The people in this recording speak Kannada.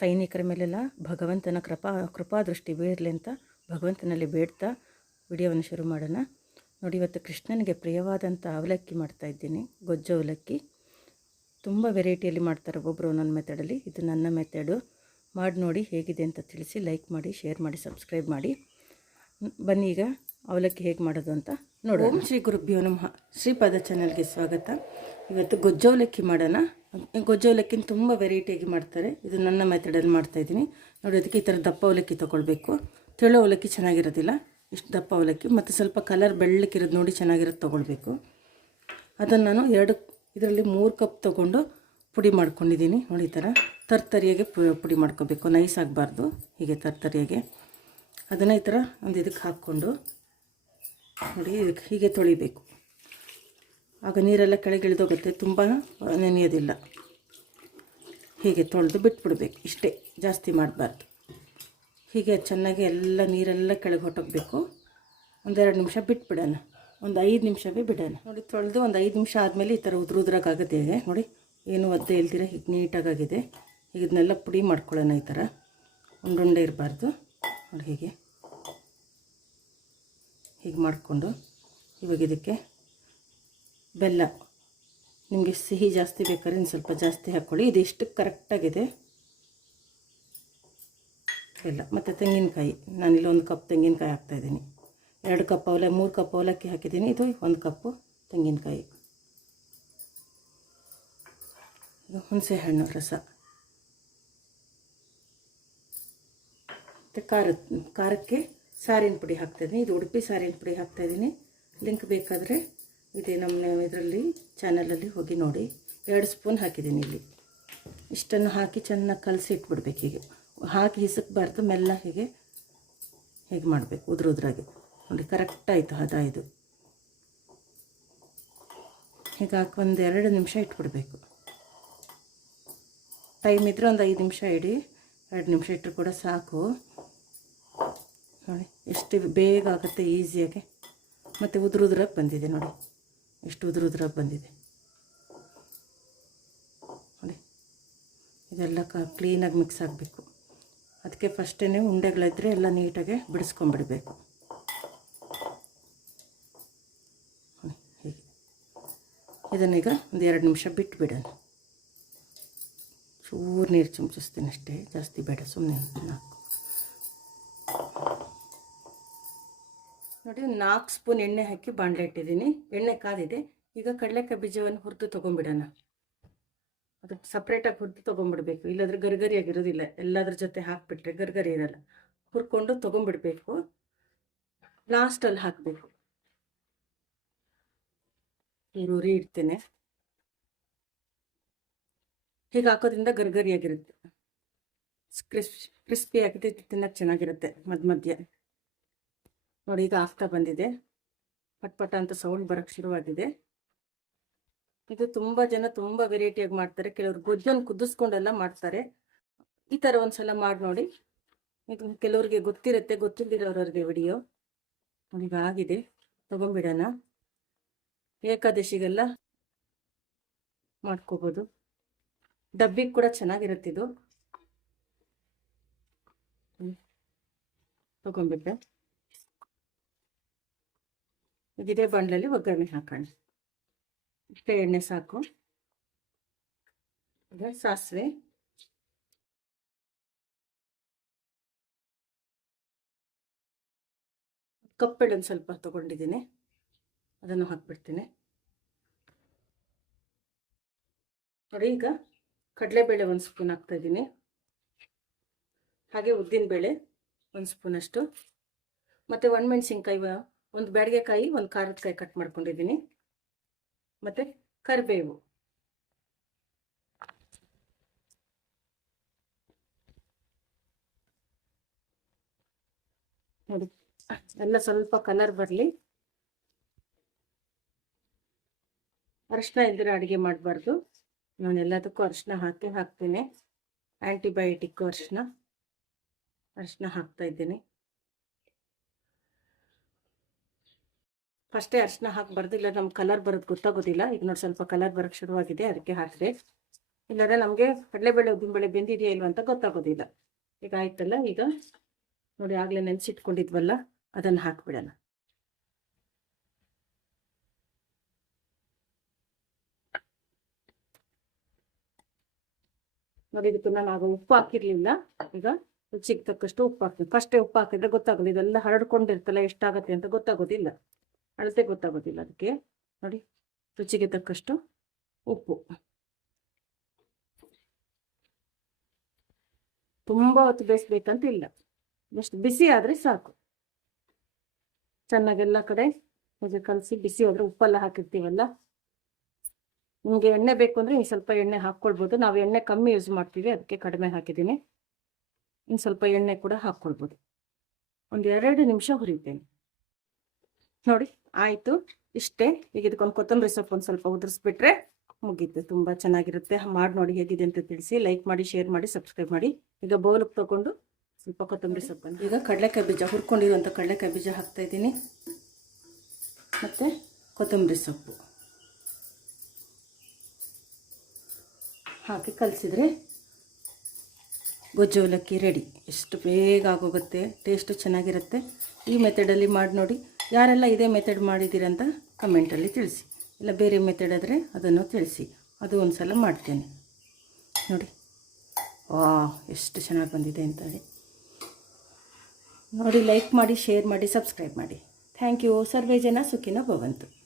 ಸೈನಿಕರ ಮೇಲೆಲ್ಲ ಭಗವಂತನ ಕೃಪಾ ಕೃಪಾದೃಷ್ಟಿ ಬೀಳಲಿ ಅಂತ ಭಗವಂತನಲ್ಲಿ ಬೇಡ್ತಾ ವಿಡಿಯೋವನ್ನು ಶುರು ಮಾಡೋಣ. ನೋಡಿ, ಇವತ್ತು ಕೃಷ್ಣನಿಗೆ ಪ್ರಿಯವಾದಂಥ ಅವಲಕ್ಕಿ ಮಾಡ್ತಾ ಇದ್ದೀನಿ. ಗೊಜ್ಜು ಅವಲಕ್ಕಿ. ತುಂಬ ವೆರೈಟಿಯಲ್ಲಿ ಮಾಡ್ತಾರೆ ಒಬ್ಬೊಬ್ಬರು ಒಂದೊಂದು ಮೆಥಡಲ್ಲಿ. ಇದು ನನ್ನ ಮೆಥಡು. ಮಾಡಿ ನೋಡಿ ಹೇಗಿದೆ ಅಂತ ತಿಳಿಸಿ ಲೈಕ್ ಮಾಡಿ, ಶೇರ್ ಮಾಡಿ, ಸಬ್ಸ್ಕ್ರೈಬ್ ಮಾಡಿ. ಬನ್ನಿ ಈಗ ಅವಲಕ್ಕಿ ಹೇಗೆ ಮಾಡೋದು ಅಂತ ನೋಡೋಣ. ಶ್ರೀ ಗುರುಭ್ಯೋ ನಮಃ. ಶ್ರೀಪಾದ ಚಾನಲ್ಗೆ ಸ್ವಾಗತ. ಇವತ್ತು ಗೊಜ್ಜು ಅವಲಕ್ಕಿ ಮಾಡೋಣ. ಗೊಜ್ಜು ಅವಲಕ್ಕಿನ ತುಂಬ ವೆರೈಟಿಯಾಗಿ ಮಾಡ್ತಾರೆ. ಇದು ನನ್ನ ಮೆಥಡಲ್ಲಿ ಮಾಡ್ತಾಯಿದ್ದೀನಿ ನೋಡಿ, ಅದಕ್ಕೆ ಈ ಥರ ದಪ್ಪ ಅವಲಕ್ಕಿ ತೊಗೊಳ್ಬೇಕು. ತೆಳು ಅವಲಕ್ಕಿ ಚೆನ್ನಾಗಿರೋದಿಲ್ಲ. ಇಷ್ಟು ದಪ್ಪ ಅವಲಕ್ಕಿ ಮತ್ತು ಸ್ವಲ್ಪ ಕಲರ್ ಬೆಳ್ಳಕ್ಕಿರೋದು ನೋಡಿ ಚೆನ್ನಾಗಿರೋದು ತೊಗೊಳ್ಬೇಕು. ಅದನ್ನು ನಾನು ಎರಡು, ಇದರಲ್ಲಿ ಮೂರು ಕಪ್ ತೊಗೊಂಡು ಪುಡಿ ಮಾಡ್ಕೊಂಡಿದ್ದೀನಿ. ನೋಡಿ, ಈ ಥರ ತರ್ತರಿಯಾಗೆ ಪುಡಿ ಮಾಡ್ಕೋಬೇಕು. ನೈಸ್ ಆಗಬಾರ್ದು ಹೀಗೆ ತರ್ತರಿಯಾಗೆ. ಅದನ್ನು ಈ ಥರ ಒಂದು ಇದಕ್ಕೆ ಹಾಕ್ಕೊಂಡು ನೋಡಿ ಇದಕ್ಕೆ ಹೀಗೆ ತೊಳಿಬೇಕು. ಆಗ ನೀರೆಲ್ಲ ಕೆಳಗೆ ಇಳಿದೋಗುತ್ತೆ ತುಂಬ ನೆನೆಯೋದಿಲ್ಲ. ಹೀಗೆ ತೊಳೆದು ಬಿಟ್ಬಿಡ್ಬೇಕು, ಇಷ್ಟೇ, ಜಾಸ್ತಿ ಮಾಡಬಾರ್ದು. ಹೀಗೆ ಚೆನ್ನಾಗಿ ಎಲ್ಲ ನೀರೆಲ್ಲ ಕೆಳಗೆ ಹೊಟ್ಟೋಗ್ಬೇಕು. ಒಂದೆರಡು ನಿಮಿಷ ಬಿಟ್ಬಿಡೋಣ, ಒಂದು ಐದು ನಿಮಿಷವೇ ಬಿಡೋಣ. ನೋಡಿ, ತೊಳೆದು ಒಂದು ಐದು ನಿಮಿಷ ಆದಮೇಲೆ ಈ ಥರ ಉದ್ರ ಆಗುತ್ತೆ ಇದೆ ನೋಡಿ, ಏನು ಒದ್ದೆ ಇಲ್ದಿರ ಹೀಗೆ ನೀಟಾಗಾಗಿದೆ. ಈಗ ಇದನ್ನೆಲ್ಲ ಪುಡಿ ಮಾಡ್ಕೊಳ್ಳೋಣ ಈ ಥರ. ಉಂಡುಂಡೆ ಇರಬಾರ್ದು. ನೋಡಿ, ಹೀಗೆ. ಹೀಗೆ ಮಾಡಿಕೊಂಡು ಇವಾಗ ಇದಕ್ಕೆ ಬೆಲ್ಲ. ನಿಮಗೆ ಸಿಹಿ ಜಾಸ್ತಿ ಬೇಕಾದ್ರೆ ಇನ್ನು ಸ್ವಲ್ಪ ಜಾಸ್ತಿ ಹಾಕ್ಕೊಳ್ಳಿ ಇದು ಇಷ್ಟು ಕರೆಕ್ಟಾಗಿದೆ ಬೆಲ್ಲ ಮತ್ತು ತೆಂಗಿನಕಾಯಿ. ನಾನಿಲ್ಲಿ ಒಂದು ಕಪ್ ತೆಂಗಿನಕಾಯಿ ಹಾಕ್ತಾಯಿದ್ದೀನಿ ಎರಡು ಕಪ್ ಅವಲ, ಮೂರು ಕಪ್ ಅವಲಕ್ಕಿ ಹಾಕಿದ್ದೀನಿ. ಇದು ಒಂದು ಕಪ್ಪು ತೆಂಗಿನಕಾಯಿ. ಇದು ಹುಣಸೆ ಹಣ್ಣು ರಸ. ಮತ್ತು ಖಾರ, ಖಾರಕ್ಕೆ ಸಾರಿನ ಪುಡಿ ಹಾಕ್ತಾಯಿದ್ದೀನಿ ಇದು ಉಡುಪಿ ಸಾರಿನ ಪುಡಿ ಹಾಕ್ತಾಯಿದ್ದೀನಿ ಲಿಂಕ್ ಬೇಕಾದರೆ ಇದೆ ನಮ್ಮ ಇದರಲ್ಲಿ ಚಾನಲಲ್ಲಿ ಹೋಗಿ ನೋಡಿ. ಎರಡು ಸ್ಪೂನ್ ಹಾಕಿದ್ದೀನಿ ಇಲ್ಲಿ. ಇಷ್ಟನ್ನು ಹಾಕಿ ಚೆನ್ನಾಗಿ ಕಲಸಿ ಇಟ್ಬಿಡ್ಬೇಕು ಹೀಗೆ. ಹಾಕಿ ಹಿಸಕ್ಬಾರ್ದು, ಮೆಲ್ಲ ಹೀಗೆ ಹೀಗೆ ಮಾಡಬೇಕು, ಉದ್ರ ನೋಡಿ ಕರೆಕ್ಟ್ ಆಯಿತು ಹದ ಇದು. ಹೀಗೆ ಹಾಕಿ ಒಂದು ಎರಡು ನಿಮಿಷ ಇಟ್ಬಿಡ್ಬೇಕು. ಟೈಮ್ ಇದ್ದರೆ ಒಂದು ಐದು ನಿಮಿಷ ಇಡಿ. ಎರಡು ನಿಮಿಷ ಇಟ್ಟರು ಕೂಡ ಸಾಕು. ನೋಡಿ, ಎಷ್ಟು ಬೇಗ ಆಗುತ್ತೆ ಈಸಿಯಾಗಿ. ಮತ್ತು ಉದ್ರ ಬಂದಿದೆ ನೋಡಿ. ಎಷ್ಟು ಉದುರು ಉದುರ ಬಂದಿದೆ. ನೋಡಿ, ಇದೆಲ್ಲ ಕ ಕ್ಲೀನಾಗಿ ಮಿಕ್ಸ್ ಆಗಬೇಕು. ಅದಕ್ಕೆ ಫಸ್ಟೇ ಉಂಡೆಗಳಿದ್ರೆ ಎಲ್ಲ ನೀಟಾಗಿ ಬಿಡಿಸ್ಕೊಂಬಿಡಬೇಕು ಹೀಗೆ. ಇದನ್ನೀಗ ಒಂದು ಎರಡು ನಿಮಿಷ ಬಿಟ್ಟುಬಿಡೋಣ ಚೂರು ನೀರು ಚುಮ್ಚಿಸ್ತೀನಿ ಅಷ್ಟೇ, ಜಾಸ್ತಿ ಬೇಡ ಸುಮ್ಮನೆ ನೋಡಿ ನಾಲ್ಕು ಸ್ಪೂನ್ ಎಣ್ಣೆ ಹಾಕಿ ಬಾಣಲೆ ಇಟ್ಟಿದ್ದೀನಿ. ಎಣ್ಣೆ ಕಾದಿದೆ. ಈಗ ಕಡಲೆಕಾಯಿ ಬೀಜವನ್ನು ಹುರಿದು ತೊಗೊಂಬಿಡೋಣ ಅದು ಸಪ್ರೇಟಾಗಿ ಹುರಿದು ತೊಗೊಂಬಿಡ್ಬೇಕು ಇಲ್ಲಾಂದ್ರೆ ಗರಿಗರಿಯಾಗಿರೋದಿಲ್ಲ. ಎಲ್ಲದ್ರ ಜೊತೆ ಹಾಕಿಬಿಟ್ರೆ ಗರ್ಗರಿ ಇರಲ್ಲ. ಹುರ್ಕೊಂಡು ತೊಗೊಂಬಿಡ್ಬೇಕು ಲಾಸ್ಟಲ್ಲಿ ಹಾಕಬೇಕು. ಈರುಳ್ಳಿ ಇಡ್ತೇನೆ. ಹೀಗೆ ಹಾಕೋದ್ರಿಂದ ಗರ್ಗರಿಯಾಗಿರುತ್ತೆ. ಕ್ರಿಸ್ ಕ್ರಿಸ್ಪಿ ಆಗಿದೆ ತಿನ್ನಕ್ಕೆ ಚೆನ್ನಾಗಿರುತ್ತೆ ಮಧ್ಯ ಮಧ್ಯ. ನೋಡಿ, ಈಗ ಆಗ್ತಾ ಬಂದಿದೆ. ಪಟ್ ಪಟ ಅಂತ ಸೌಂಡ್ ಬರೋಕ್ಕೆ ಶುರುವಾಗಿದೆ. ಇದು ತುಂಬ ಜನ ತುಂಬ ವೆರೈಟಿಯಾಗಿ ಮಾಡ್ತಾರೆ. ಕೆಲವರು ಗೊಜ್ಜನ್ನು ಕುದಿಸ್ಕೊಂಡೆಲ್ಲ ಮಾಡ್ತಾರೆ. ಈ ಥರ ಒಂದ್ಸಲ ಮಾಡಿ ನೋಡಿ. ಇದು ಕೆಲವ್ರಿಗೆ ಗೊತ್ತಿರುತ್ತೆ ಗೊತ್ತಿಲ್ಲದಿರೋರಿಗೆ ವಿಡಿಯೋ ಈಗ ಆಗಿದೆ. ತೊಗೊಂಬಿಡೋಣ ಏಕಾದಶಿಗೆಲ್ಲ ಮಾಡ್ಕೋಬೋದು. ಡಬ್ಬಿಗೆ ಕೂಡ ಚೆನ್ನಾಗಿರುತ್ತಿದು ತೊಗೊಂಬಿಟ್ಟೆ ಈಗ ಇದೇ ಬಾಣಲಲ್ಲಿ ಒಗ್ಗರಣೆ ಹಾಕೋಣ. ಇಷ್ಟೇ ಎಣ್ಣೆ ಸಾಕು. ಸಾಸಿವೆ. ಕಪ್ಪೆಡ್ ಒಂದು ಸ್ವಲ್ಪ ತಗೊಂಡಿದ್ದೀನಿ. ಅದನ್ನು ಹಾಕ್ಬಿಡ್ತೀನಿ. ನೋಡಿ ಈಗ ಕಡಲೆಬೇಳೆ ಒಂದು ಸ್ಪೂನ್ ಹಾಕ್ತಾ ಇದ್ದೀನಿ ಹಾಗೆ ಉದ್ದಿನಬೇಳೆ ಒಂದು ಸ್ಪೂನಷ್ಟು. ಮತ್ತು ಒಣಮೆಣ್ಸಿನ್ಕಾಯಿ ಒಂದು ಬ್ಯಾಡಿಗೆಕಾಯಿ, ಒಂದು ಖಾರದ ಕಾಯಿ ಕಟ್ ಮಾಡ್ಕೊಂಡಿದ್ದೀನಿ. ಮತ್ತೆ ಕರಿಬೇವು. ನೋಡಿ, ಎಲ್ಲ ಸ್ವಲ್ಪ ಕಲರ್ ಬರಲಿ. ಅರಿಶಿನ ಇಲ್ದಿರ ಅಡುಗೆ ಮಾಡಬಾರ್ದು. ನಾನು ಎಲ್ಲದಕ್ಕೂ ಅರಿಶಿನ ಹಾಕಿ ಹಾಕ್ತೀನಿ. ಆ್ಯಂಟಿಬಯೋಟಿಕ್ಕು ಅರಿಶಿನ ಅರಿಶಿನ ಹಾಕ್ತಾ ಇದ್ದೀನಿ. ಫಸ್ಟೇ ಅರಿಶಿನ ಹಾಕಿ ಬರ್ದಿಲ್ಲ ನಮ್ಗೆ ಕಲರ್ ಬರೋದು ಗೊತ್ತಾಗೋದಿಲ್ಲ ಈಗ ನೋಡಿ ಸ್ವಲ್ಪ ಕಲರ್ ಬರೋಕ್ಕೆ ಶುರುವಾಗಿದೆ, ಅದಕ್ಕೆ ಹಾಕಿದೆ. ಇಲ್ಲಾಂದರೆ ನಮಗೆ ಕಡಲೆಬೇಳೆ, ಉದ್ದಿನಬೇಳೆ ಬೆಂದಿದೆಯಾ ಇಲ್ವ ಅಂತ ಗೊತ್ತಾಗೋದಿಲ್ಲ. ಈಗ ಆಯ್ತಲ್ಲ, ಈಗ ನೋಡಿ ಆಗಲೇ ನೆನೆಸಿಟ್ಕೊಂಡಿದ್ವಲ್ಲ, ಅದನ್ನು ಹಾಕಿಬಿಡೋಣ. ನೋಡಿ, ಇದಕ್ಕೆ ನಾನು ಆಗ ಉಪ್ಪು ಹಾಕಿರ್ಲಿಲ್ಲ. ಈಗ ರುಚಿಗೆ ತಕ್ಕಷ್ಟು ಉಪ್ಪು ಹಾಕ್ತೀನಿ. ಫಸ್ಟೇ ಉಪ್ಪು ಹಾಕಿದ್ರೆ ಗೊತ್ತಾಗೋದು, ಇದೆಲ್ಲ ಹರಡ್ಕೊಂಡಿರ್ತಲ್ಲ, ಎಷ್ಟಾಗತ್ತೆ ಅಂತ ಗೊತ್ತಾಗೋದಿಲ್ಲ. ಅಳತೆ ಗೊತ್ತಾಗೋದಿಲ್ಲ ಅದಕ್ಕೆ. ನೋಡಿ, ರುಚಿಗೆ ತಕ್ಕಷ್ಟು ಉಪ್ಪು. ತುಂಬ ಹೊತ್ತು ಬೇಯಿಸ್ಬೇಕಂತ ಇಲ್ಲ. ಜಸ್ಟ್ ಬಿಸಿ ಆದರೆ ಸಾಕು. ಚೆನ್ನಾಗೆಲ್ಲ ಕಡೆ ಇದು ಕಲಸಿ ಬಿಸಿ ಹೋದ್ರೆ ಉಪ್ಪೆಲ್ಲ ಹಾಕಿರ್ತೀವಲ್ಲ? ನಿಮಗೆ ಎಣ್ಣೆ ಬೇಕು ಅಂದರೆ ಇನ್ನು ಸ್ವಲ್ಪ ಎಣ್ಣೆ ಹಾಕ್ಕೊಳ್ಬೋದು. ನಾವು ಎಣ್ಣೆ ಕಮ್ಮಿ ಯೂಸ್ ಮಾಡ್ತೀವಿ, ಅದಕ್ಕೆ ಕಡಿಮೆ ಹಾಕಿದ್ದೀನಿ. ಇನ್ನು ಸ್ವಲ್ಪ ಎಣ್ಣೆ ಕೂಡ ಹಾಕ್ಕೊಳ್ಬೋದು. ಒಂದು ಎರಡು ನಿಮಿಷ ಹುರಿತೇನೆ. ನೋಡಿ, ಆಯಿತು. ಇಷ್ಟೇ. ಈಗ ಇದಕ್ಕೊಂದು ಕೊತ್ತಂಬರಿ ಸೊಪ್ಪು ಒಂದು ಸ್ವಲ್ಪ ಉದುರಿಸ್ಬಿಟ್ರೆ ಮುಗೀತು. ತುಂಬ ಚೆನ್ನಾಗಿರುತ್ತೆ. ಮಾಡಿ ನೋಡಿ ಹೇಗಿದೆ ಅಂತ ತಿಳಿಸಿ. ಲೈಕ್ ಮಾಡಿ ಶೇರ್ ಮಾಡಿ ಸಬ್ಸ್ಕ್ರೈಬ್ ಮಾಡಿ. ಈಗ ಬೌಲಿಗೆ ತಗೊಂಡು ಸ್ವಲ್ಪ ಕೊತ್ತಂಬರಿ ಸೊಪ್ಪನ್ನು. ಈಗ ಕಡಲೆಕಾಯಿ ಬೀಜ ಹುರ್ಕೊಂಡಿರುವಂಥ ಕಡಲೆಕಾಯಿ ಬೀಜ ಹಾಕ್ತಾ ಇದ್ದೀನಿ. ಮತ್ತು ಕೊತ್ತಂಬರಿ ಸೊಪ್ಪು. ಹಾಕಿ ಕಲಸಿದ್ರೆ ಗೊಜ್ಜು ಅವಲಕ್ಕಿ ರೆಡಿ ಎಷ್ಟು ಬೇಗ ಆಗೋಗುತ್ತೆ ಟೇಸ್ಟು ಚೆನ್ನಾಗಿರುತ್ತೆ. ಈ ಮೆಥಡಲ್ಲಿ ಮಾಡಿ ನೋಡಿ. ಯಾರೆಲ್ಲ ಇದೇ ಮೆಥಡ್ ಮಾಡಿದ್ದೀರಂತ ಕಮೆಂಟಲ್ಲಿ ತಿಳಿಸಿ. ಇಲ್ಲ, ಬೇರೆ ಮೆಥಡ್ ಆದರೆ ಅದನ್ನು ತಿಳಿಸಿ. ಅದು ಒಂದು ಸಲ ಮಾಡ್ತೇನೆ. ನೋಡಿ. ವಾ, ಎಷ್ಟು ಚೆನ್ನಾಗಿ ಬಂದಿದೆ ಅಂತ ನೋಡಿ ಲೈಕ್ ಮಾಡಿ ಶೇರ್ ಮಾಡಿ ಸಬ್ಸ್ಕ್ರೈಬ್ ಮಾಡಿ. ಥ್ಯಾಂಕ್ ಯು ಸರ್ವೇ ಜನ ಸುಖಿನ ಭವಂತು.